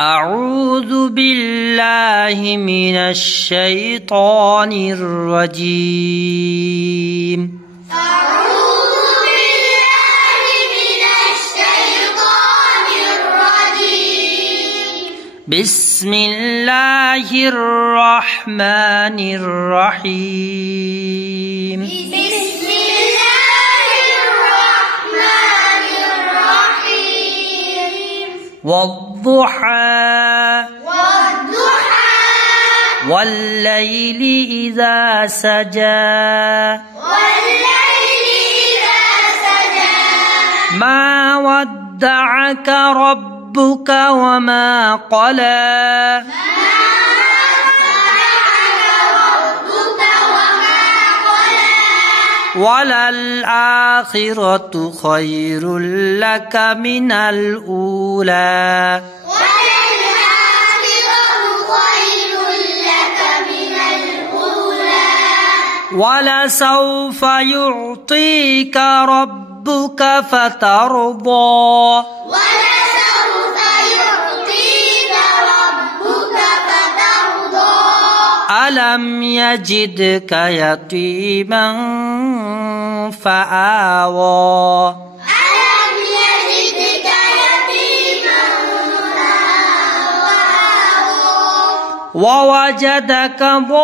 أعوذ بالله من الشيطان الرجيم. أعوذ بالله من الشيطان الرجيم. بسم الله الرحمن الرحيم. بسم الله الرحمن الرحيم. والضحى والليل إذا سجى ما ودعك ربك وما قلى وللآخرة خير لك من الأولى ولسوف يعطيك ربك فترضى ألم يجدك يتيما فآوى ووجدك ضالا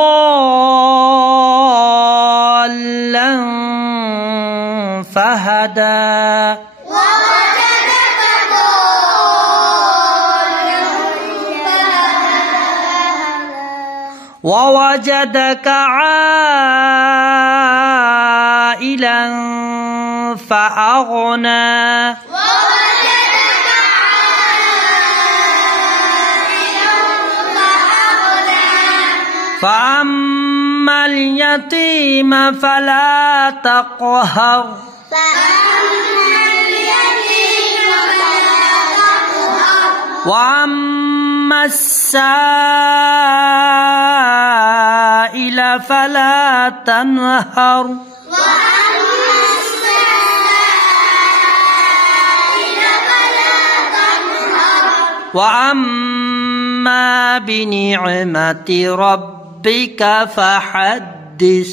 فهدى ووجدك عائلا فأغنى فأما اليتيم فلا تقهر وأما السائل فلا تنهر وأما بنعمة ربك فحدث.